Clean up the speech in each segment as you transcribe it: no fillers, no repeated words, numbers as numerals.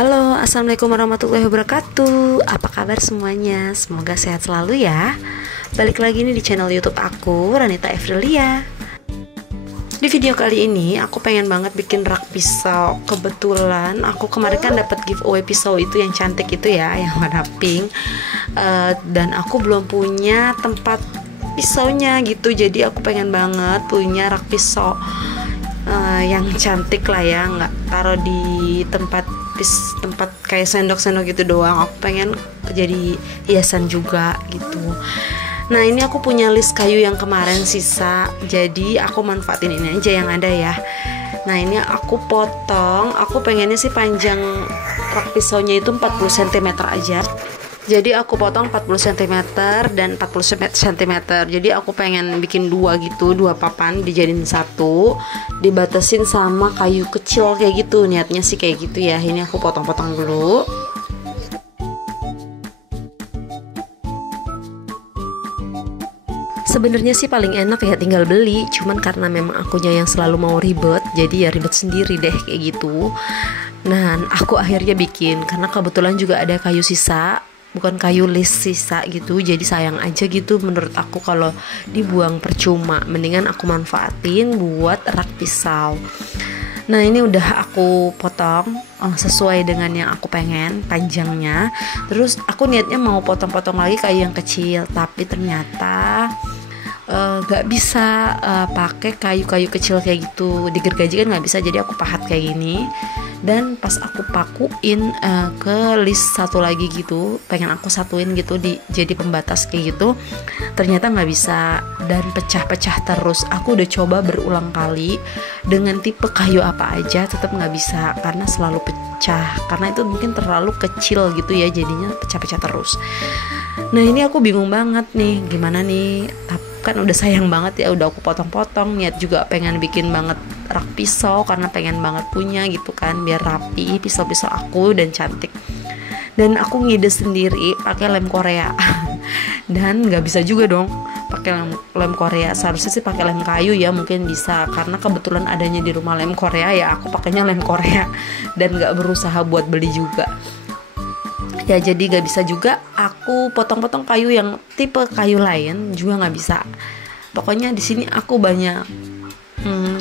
Halo, assalamualaikum warahmatullahi wabarakatuh. Apa kabar semuanya? Semoga sehat selalu ya. Balik lagi nih di channel YouTube aku, Ranita Evrilia. Di video kali ini aku pengen banget bikin rak pisau. Kebetulan aku kemarin kan dapat giveaway pisau itu yang cantik itu ya, yang warna pink. Dan aku belum punya tempat pisaunya gitu. Jadi aku pengen banget punya rak pisau yang cantik lah ya, nggak taruh di tempat kayak sendok-sendok gitu doang. Aku pengen jadi hiasan juga gitu. Nah, ini aku punya list kayu yang kemarin sisa, jadi aku manfaatin ini aja yang ada ya. Nah, ini aku potong. Aku pengennya sih panjang rak pisaunya itu 40 cm aja. Jadi aku potong 40 cm dan 40 cm. Jadi aku pengen bikin dua gitu, dua papan dijadiin satu, dibatasin sama kayu kecil kayak gitu. Niatnya sih kayak gitu ya. Ini aku potong-potong dulu. Sebenarnya sih paling enak ya tinggal beli, cuman karena memang akunya yang selalu mau ribet, jadi ya ribet sendiri deh kayak gitu. Nah, aku akhirnya bikin karena kebetulan juga ada kayu sisa, bukan kayu list sisa gitu, jadi sayang aja gitu menurut aku kalau dibuang percuma. Mendingan aku manfaatin buat rak pisau. Nah, ini udah aku potong sesuai dengan yang aku pengen panjangnya. Terus aku niatnya mau potong-potong lagi kayu yang kecil, tapi ternyata gak bisa pakai kayu-kayu kecil kayak gitu. Digergaji kan gak bisa, jadi aku pahat kayak gini. Dan pas aku pakuin ke list satu lagi gitu, pengen aku satuin gitu jadi pembatas kayak gitu, ternyata nggak bisa dan pecah-pecah terus. Aku udah coba berulang kali dengan tipe kayu apa aja, tetap nggak bisa karena selalu pecah, karena itu mungkin terlalu kecil gitu ya, jadinya pecah-pecah terus. Nah, ini aku bingung banget nih gimana nih, tapi kan udah sayang banget ya, udah aku potong-potong. Niat juga pengen bikin banget rak pisau karena pengen banget punya gitu kan, biar rapi pisau-pisau aku dan cantik. Dan aku ngide sendiri pakai lem Korea dan nggak bisa juga dong pakai lem Korea. Seharusnya sih pakai lem kayu ya, mungkin bisa karena kebetulan adanya di rumah lem Korea ya, aku pakainya lem Korea dan nggak berusaha buat beli juga ya. Jadi gak bisa juga aku potong-potong kayu yang tipe kayu lain juga gak bisa. Pokoknya di sini aku banyak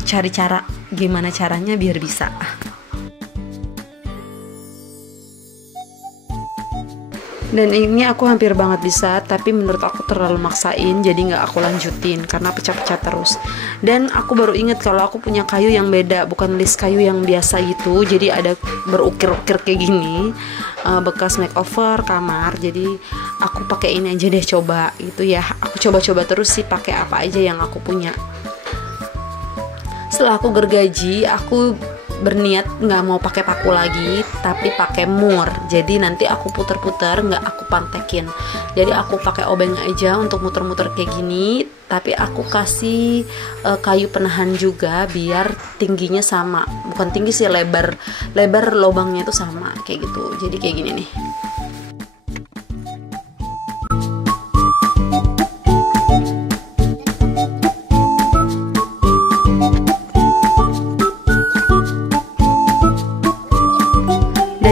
cari cara gimana caranya biar bisa. Dan ini aku hampir banget bisa, tapi menurut aku terlalu maksain, jadi nggak aku lanjutin karena pecah-pecah terus. Dan aku baru inget kalau aku punya kayu yang beda, bukan list kayu yang biasa gitu. Jadi ada berukir-ukir kayak gini, bekas makeover kamar. Jadi aku pakai ini aja deh, coba gitu ya. Aku coba-coba terus sih pakai apa aja yang aku punya. Setelah aku gergaji, aku berniat nggak mau pakai paku lagi, tapi pakai mur. Jadi nanti aku puter-puter, nggak aku pantekin. Jadi aku pakai obeng aja untuk muter-muter kayak gini, tapi aku kasih kayu penahan juga biar tingginya sama. Bukan tinggi sih, lebar lubangnya itu sama kayak gitu. Jadi kayak gini nih.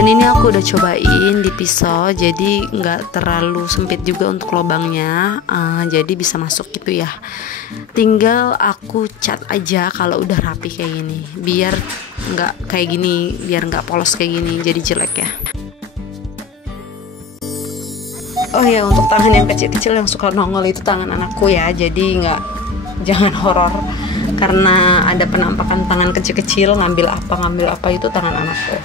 Ini aku udah cobain di pisau, jadi nggak terlalu sempit juga untuk lubangnya, jadi bisa masuk gitu ya. Tinggal aku cat aja kalau udah rapi kayak gini, biar nggak kayak gini, biar nggak polos kayak gini, jadi jelek ya. Oh ya, untuk tangan yang kecil-kecil yang suka nongol itu tangan anakku ya, jadi jangan horor karena ada penampakan tangan kecil-kecil ngambil apa itu tangan anakku.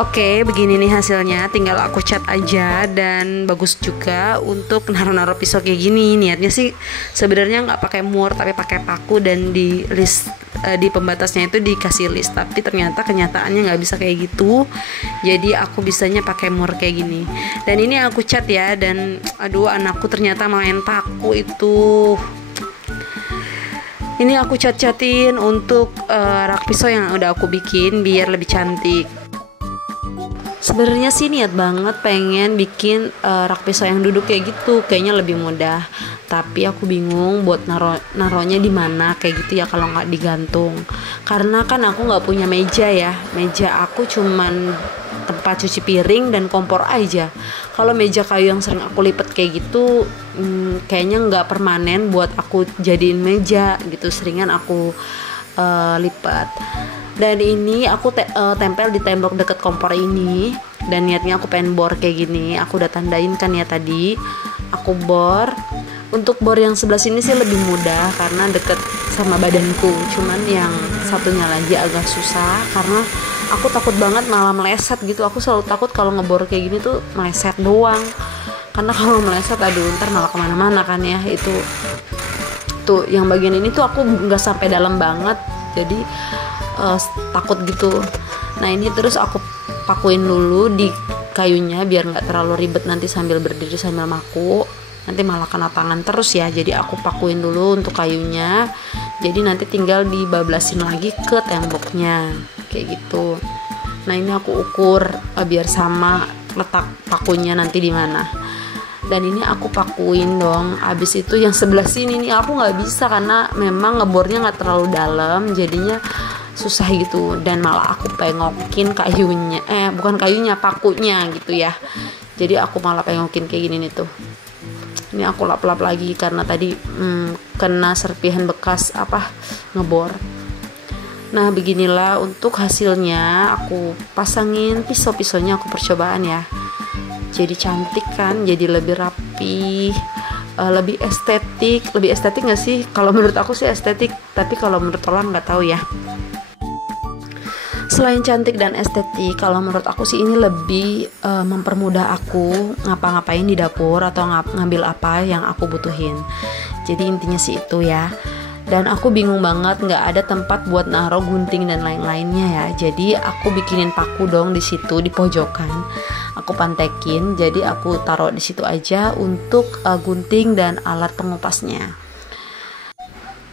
Oke, begini nih hasilnya, tinggal aku cat aja dan bagus juga untuk naruh-naruh pisau kayak gini. Niatnya sih sebenarnya nggak pakai mur tapi pakai paku, dan di list di pembatasnya itu dikasih list, tapi ternyata kenyataannya nggak bisa kayak gitu. Jadi aku bisanya pakai mur kayak gini. Dan ini aku cat ya, dan aduh anakku ternyata main paku itu. Ini aku cat-catin untuk rak pisau yang udah aku bikin biar lebih cantik. Sebenarnya sih niat banget pengen bikin rak pisau yang duduk kayak gitu, kayaknya lebih mudah. Tapi aku bingung buat naronya di mana kayak gitu ya kalau nggak digantung. Karena kan aku nggak punya meja ya. Meja aku cuman tempat cuci piring dan kompor aja. Kalau meja kayu yang sering aku lipat kayak gitu, kayaknya nggak permanen buat aku jadiin meja gitu. Seringan aku lipat. Dan ini aku tempel di tembok deket kompor ini. Dan niatnya aku pengen bor kayak gini. Aku udah tandain kan ya tadi. Aku bor. Untuk bor yang sebelah sini sih lebih mudah karena deket sama badanku. Cuman yang satunya lagi agak susah karena aku takut banget malah meleset gitu. Aku selalu takut kalau ngebor kayak gini tuh meleset doang. Karena kalau meleset aduh ntar malah kemana-mana kan ya. Itu tuh yang bagian ini tuh aku nggak sampai dalam banget. Jadi takut gitu. Nah ini terus aku pakuin dulu di kayunya biar nggak terlalu ribet nanti sambil berdiri sambil maku, nanti malah kena tangan terus ya. Jadi aku pakuin dulu untuk kayunya, jadi nanti tinggal dibablasin lagi ke temboknya kayak gitu. Nah ini aku ukur biar sama letak pakunya nanti di mana. Dan ini aku pakuin dong. Abis itu yang sebelah sini nih aku nggak bisa karena memang ngebornya nggak terlalu dalam, jadinya susah gitu. Dan malah aku pengokin kayunya, bukan kayunya, pakunya gitu ya. Jadi aku malah pengokin kayak gini nih tuh. Ini aku lap-lap lagi karena tadi kena serpihan bekas ngebor. Nah beginilah untuk hasilnya. Aku pasangin pisau-pisaunya, aku percobaan ya. Jadi cantik kan, jadi lebih rapi, lebih estetik. Lebih estetik gak sih? Kalau menurut aku sih estetik, tapi kalau menurut orang nggak tahu ya. Selain cantik dan estetik, kalau menurut aku sih ini lebih mempermudah aku ngapa-ngapain di dapur atau ngambil apa yang aku butuhin. Jadi intinya sih itu ya. Dan aku bingung banget nggak ada tempat buat naruh gunting dan lain-lainnya ya. Jadi aku bikinin paku dong di situ di pojokan. Aku pantekin, jadi aku taruh di situ aja untuk gunting dan alat pengupasnya.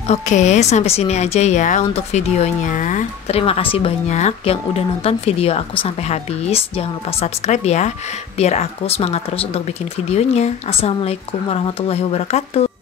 Oke, sampai sini aja ya untuk videonya. Terima kasih banyak yang udah nonton video aku sampai habis. Jangan lupa subscribe ya, biar aku semangat terus untuk bikin videonya. Assalamualaikum warahmatullahi wabarakatuh.